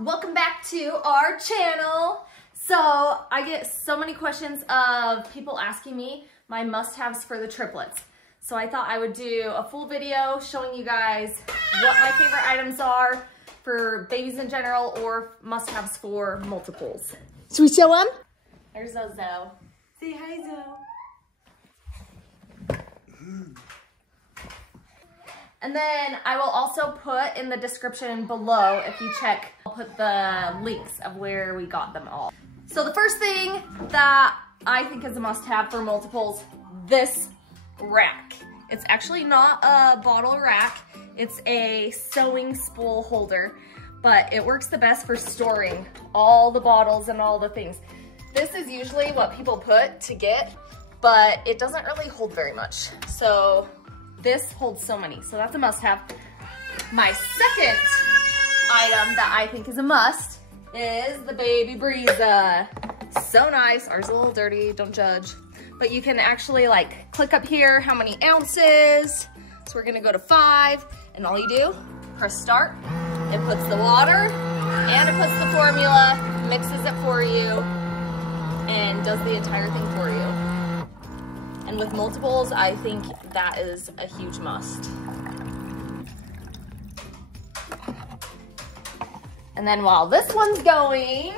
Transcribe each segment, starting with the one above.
Welcome back to our channel. So I get so many questions of people asking me my must-haves for the triplets. So I thought I would do a full video showing you guys what my favorite items are for babies in general or must-haves for multiples. Should we show them? There's Zoe. Say hi, Zoe. And then I will also put in the description below, if you check, I'll put the links of where we got them all. So the first thing that I think is a must-have for multiples, this rack. It's actually not a bottle rack, it's a sewing spool holder, but it works the best for storing all the bottles and all the things. This is usually what people put to get, but it doesn't really hold very much. So this holds so many, so that's a must-have. My second item that I think is a must is the Baby Breeza. So nice. Ours is a little dirty, don't judge. But you can actually like click up here how many ounces. So we're gonna go to 5, and all you do, press start. It puts the water and it puts the formula, mixes it for you, and does the entire thing for you. And with multiples, I think that is a huge must. And then while this one's going,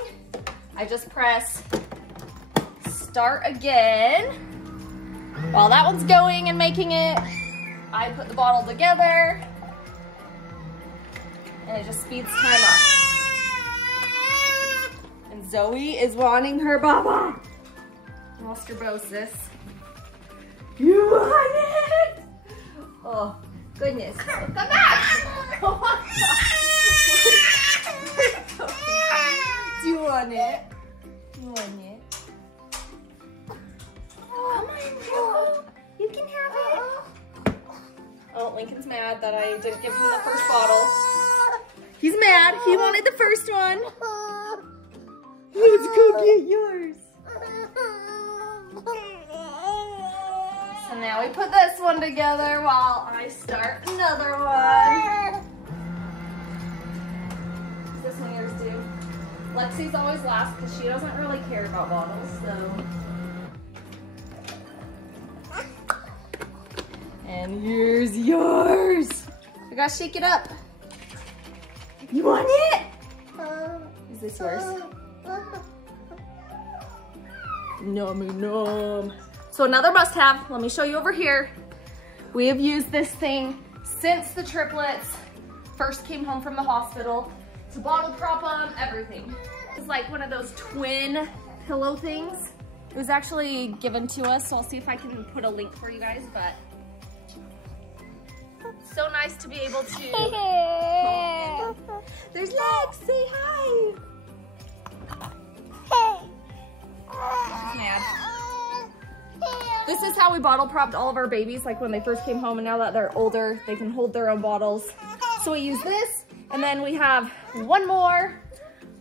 I just press start again. While that one's going and making it, I put the bottle together and it just speeds time up. And Zoe is wanting her baba. Masturbosis. You want it? Oh, goodness. Come back! Come on. Do you want it? You want it? Come on, you can have it. Oh, Lincoln's mad that I didn't give him the first bottle. He's mad. He wanted the first one. Let's go get yours. So now we put this one together while I start another one. Is this one yours too? Lexi's always last because she doesn't really care about bottles, so. And here's yours. I gotta shake it up. You want it? Is this yours? Nummy num. So another must-have, let me show you over here. We have used this thing since the triplets first came home from the hospital to bottle prop them, everything. It's like one of those twin pillow things. It was actually given to us, so I'll see if I can put a link for you guys, but so nice to be able to. There's Lex, say hi. She's mad. This is how we bottle propped all of our babies, like when they first came home, and now that they're older, they can hold their own bottles. So we use this, and then we have one more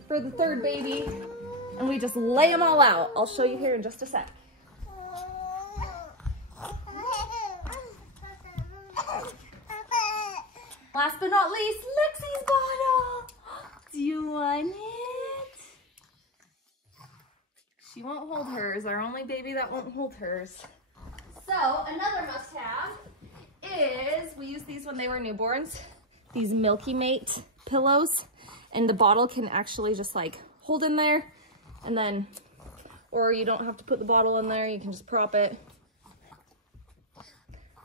for the third baby, and we just lay them all out. I'll show you here in just a sec. Last but not least, Lexi's bottle. Do you want it? She won't hold hers, our only baby that won't hold hers. So another must-have is, we used these when they were newborns, these Milky Mate pillows, and the bottle can actually just like hold in there, and then, or you don't have to put the bottle in there, you can just prop it.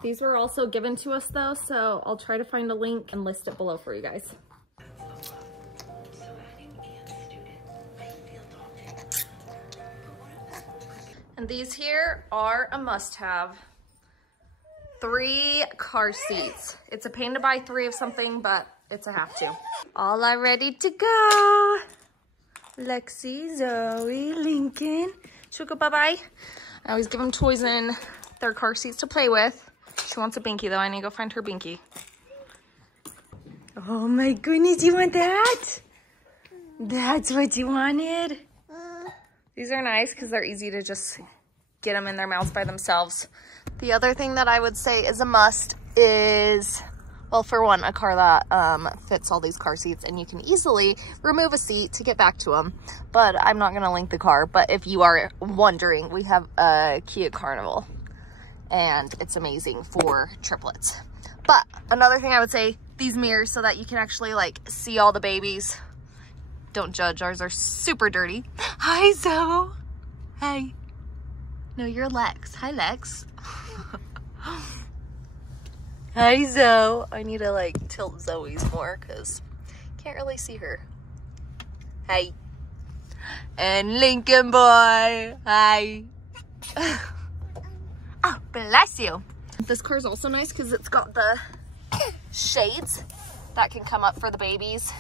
These were also given to us though, so I'll try to find a link and list it below for you guys. And these here are a must-have. 3 car seats. It's a pain to buy 3 of something, but it's a have to. All are ready to go. Lexi, Zoe, Lincoln. Should we go bye-bye? I always give them toys in their car seats to play with. She wants a Binky though. I need to go find her Binky. Oh my goodness, you want that? That's what you wanted? These are nice because they're easy to just get them in their mouths by themselves. The other thing that I would say is a must is Well, for one, a car that fits all these car seats, and you can easily remove a seat to get back to them. But I'm not gonna link the car, but if you are wondering, we have a Kia Carnival, and it's amazing for triplets. But another thing I would say, these mirrors so that you can actually like see all the babies. Don't judge, ours are super dirty. Hi, Zoe. Hi. No, you're Lex. Hi, Lex. Hi, Zoe. I need to like tilt Zoe's more because can't really see her. Hi. And Lincoln boy. Hi. Oh, bless you. This car is also nice because it's got the shades that can come up for the babies.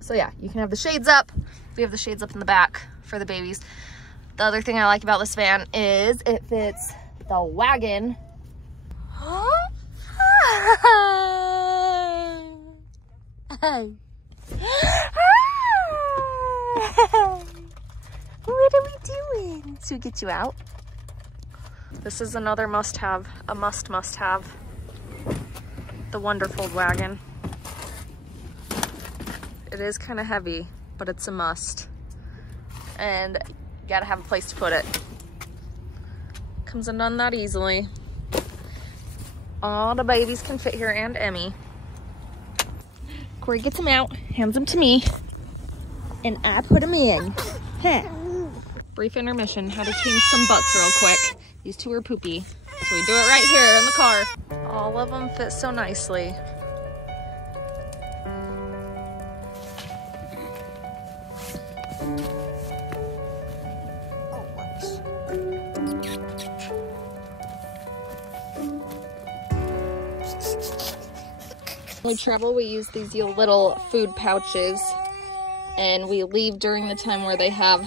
So yeah, you can have the shades up. We have the shades up in the back for the babies. The other thing I like about this van is it fits the wagon. Hi. What are we doing? Should we get you out? This is another must-have, a must-have. The wonderful wagon. It is kind of heavy, but it's a must. And you gotta have a place to put it. Comes undone that easily. All the babies can fit here and Emmy. Corey gets them out, hands them to me, and I put them in. Huh. Brief intermission, had to change some butts real quick. These two are poopy, so we do it right here in the car. All of them fit so nicely. When we travel, we use these little food pouches, and we leave during the time where they have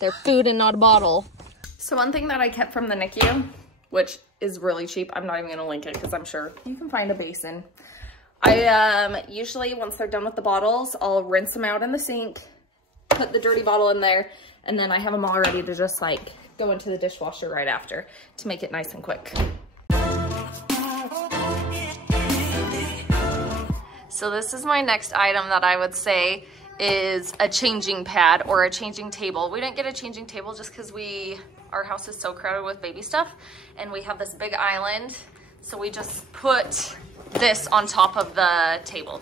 their food and not a bottle. So one thing that I kept from the NICU, which is really cheap, I'm not even gonna link it because I'm sure you can find a basin. I usually, once they're done with the bottles, I'll rinse them out in the sink, put the dirty bottle in there, and then I have them all ready to just like go into the dishwasher right after to make it nice and quick. So this is my next item that I would say is a changing pad or a changing table. We didn't get a changing table just because our house is so crowded with baby stuff, and we have this big island. So we just put this on top of the table.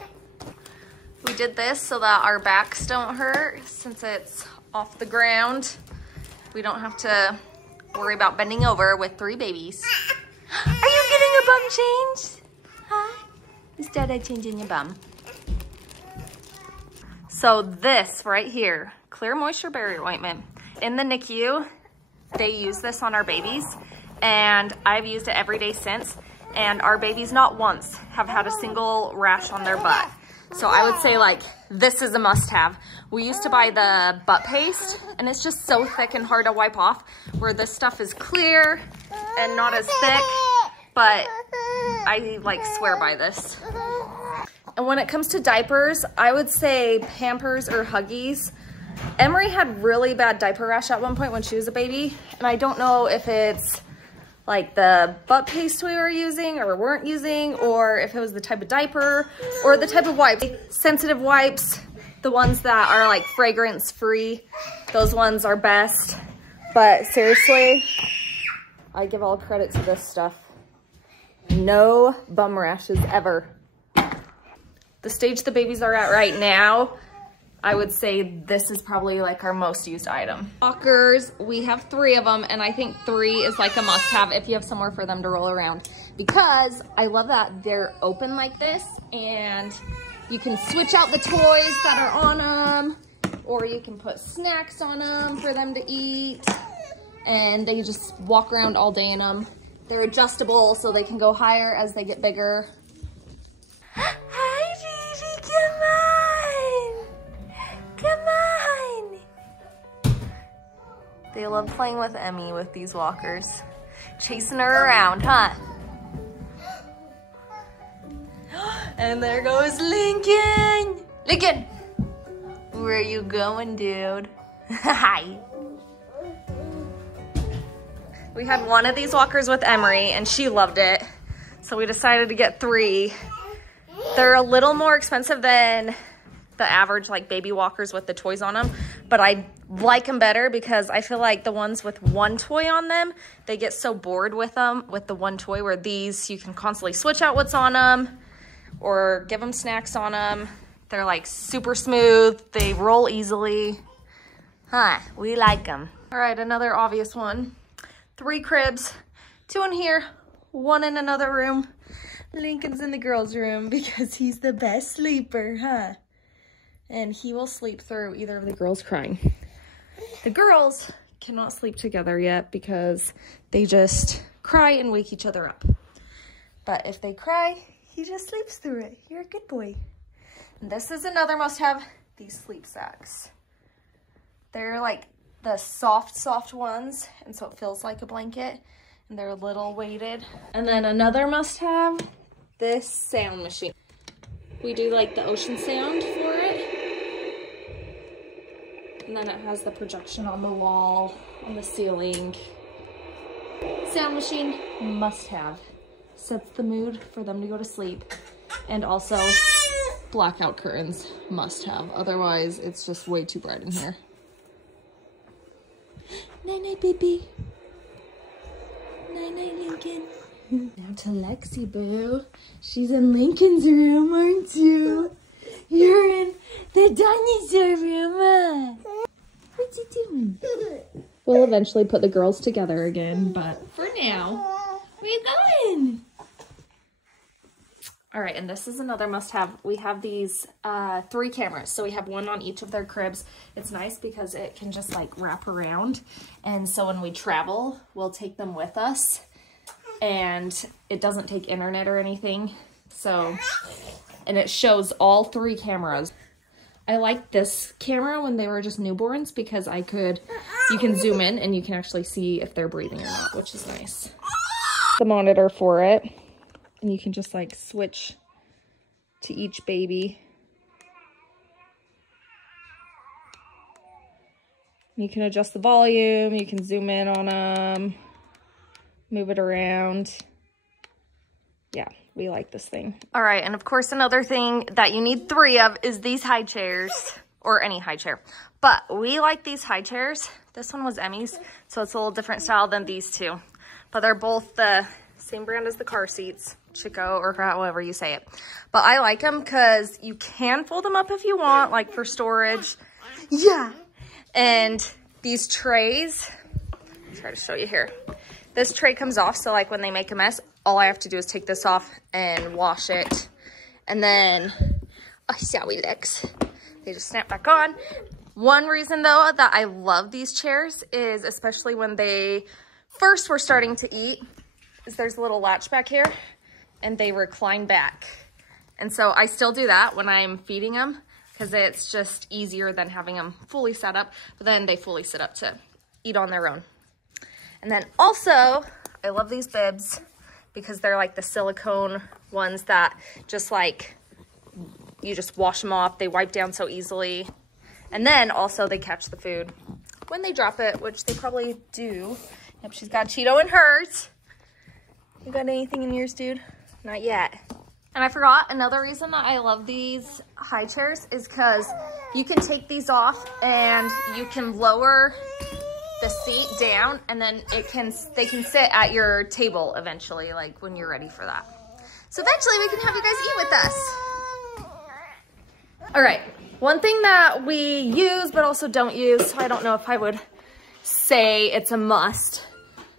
We did this so that our backs don't hurt since it's off the ground. We don't have to worry about bending over with 3 babies. Are you getting a bum change? Huh? Instead of changing your bum. So this right here, Clear Moisture Barrier Ointment. In the NICU, they use this on our babies, and I've used it every day since, and our babies not once have had a single rash on their butt. So I would say like, this is a must-have. We used to buy the butt paste, and it's just so thick and hard to wipe off, where this stuff is clear and not as thick, but I like swear by this. And when it comes to diapers, I would say Pampers or Huggies. Emery had really bad diaper rash at one point when she was a baby, and I don't know if it's like the butt paste we were using or weren't using, or if it was the type of diaper or the type of wipes. Sensitive wipes, the ones that are like fragrance free, those ones are best. But seriously, I give all credit to this stuff. No bum rashes ever. The stage the babies are at right now, I would say this is probably like our most used item. Walkers, we have 3 of them, and I think 3 is like a must-have if you have somewhere for them to roll around, because I love that they're open like this, and you can switch out the toys that are on them, or you can put snacks on them for them to eat, and they just walk around all day in them. They're adjustable, so they can go higher as they get bigger. Hi, Gigi, come on! Come on! They love playing with Emmy with these walkers. Chasing her around, huh? And there goes Lincoln! Lincoln! Where are you going, dude? Hi. We had one of these walkers with Emery, and she loved it. So we decided to get 3. They're a little more expensive than the average like baby walkers with the toys on them, but I like them better because I feel like the ones with one toy on them, they get so bored with them with the one toy, where these you can constantly switch out what's on them or give them snacks on them. They're like super smooth, they roll easily. We like them. All right, another obvious one. 3 cribs, 2 in here, 1 in another room. Lincoln's in the girls' room because he's the best sleeper, and he will sleep through either of the girls crying. The girls cannot sleep together yet because they just cry and wake each other up. But if they cry, he just sleeps through it. You're a good boy. And this is another must-have, these sleep sacks. They're like the soft ones, and so it feels like a blanket, and they're a little weighted. And then another must-have, this sound machine. We do like the ocean sound for it. And then it has the projection on the wall, on the ceiling. Sound machine, must have. Sets the mood for them to go to sleep. And also, blackout curtains, must have. Otherwise, it's just way too bright in here. Night-night, baby. Night-night, Lincoln. Now to Lexi, boo. She's in Lincoln's room, aren't you? You're in the dinosaur room, huh? What's he doing? We'll eventually put the girls together again, but for now, where you going? All right, and this is another must-have. We have these 3 cameras, so we have 1 on each of their cribs. It's nice because it can just like wrap around, and so when we travel, we'll take them with us, and it doesn't take internet or anything, so, and it shows all 3 cameras. I like this camera when they were just newborns because you can zoom in and you can actually see if they're breathing or not, which is nice. The monitor for it, and you can just like switch to each baby. You can adjust the volume, you can zoom in on them, move it around. Yeah, we like this thing. All right, and of course another thing that you need 3 of is these high chairs, or any high chair. But we like these high chairs. This one was Emmy's, so it's a little different style than these 2. But they're both the same brand as the car seats, Chico, or however you say it. But I like them because you can fold them up if you want, like for storage. Yeah. And these trays, I'll try to show you here. This tray comes off, so like when they make a mess, all I have to do is take this off and wash it. And then, oh, sorry, Lex. They just snap back on. One reason though that I love these chairs is, especially when they first were starting to eat, is there's a little latch back here and they recline back. And so I still do that when I'm feeding them because it's just easier than having them fully set up, but then they fully sit up to eat on their own. And then also, I love these bibs because they're like the silicone ones that just like, you just wash them off. They wipe down so easily. And then also they catch the food when they drop it, which they probably do. Yep, she's got Cheeto in hers. You got anything in yours, dude? Not yet. And I forgot, another reason that I love these high chairs is because you can take these off and you can lower the seat down, and then they can sit at your table eventually, like when you're ready for that. So eventually we can have you guys eat with us. All right, one thing that we use but also don't use, so I don't know if I would say it's a must,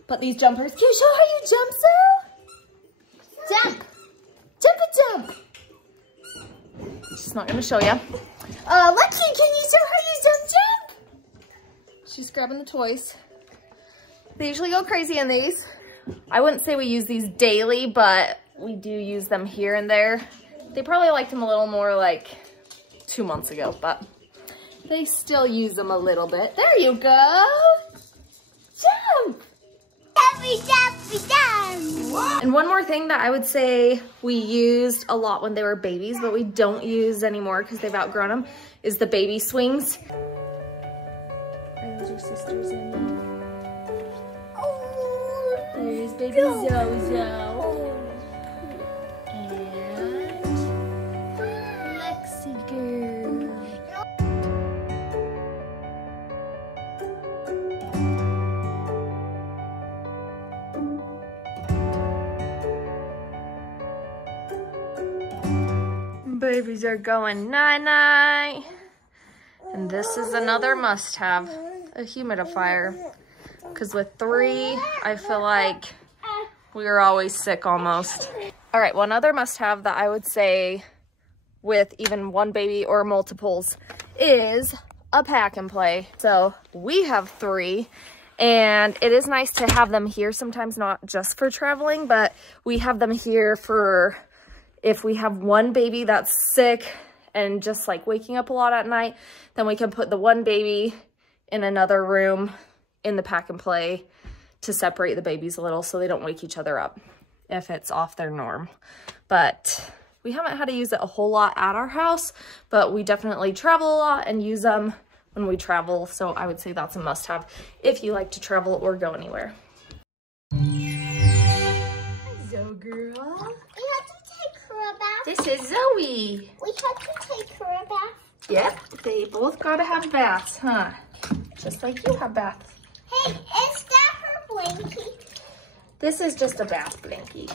but these jumpers. Can you show how you jump, Sue? Jump. Jump. She's not gonna show you. Lexi, can you show how you jump? She's grabbing the toys. They usually go crazy in these. I wouldn't say we use these daily, but we do use them here and there. They probably liked them a little more like 2 months ago, but they still use them a little bit. There you go. Jump. And one more thing that I would say we used a lot when they were babies, but we don't use anymore because they've outgrown them, is the baby swings. Are those your sisters in there? There's baby Zozo. And Babies are going night-night. And this is another must-have, a humidifier. Because with 3, I feel like we're always sick almost. All right, one other must-have that I would say with even 1 baby or multiples is a pack and play. So we have 3, and it is nice to have them here sometimes, not just for traveling, but we have them here for if we have 1 baby that's sick and just like waking up a lot at night, then we can put the 1 baby in another room in the pack and play to separate the babies a little so they don't wake each other up if it's off their norm. But we haven't had to use it a whole lot at our house, but we definitely travel a lot and use them when we travel. So I would say that's a must-have if you like to travel or go anywhere. Zoe girl. We had to take her a bath. This is Zoe. We had to take her a bath. Yep, they both gotta have baths, huh? Just like you have baths. Hey, is that her blankie? This is just a bath blankie.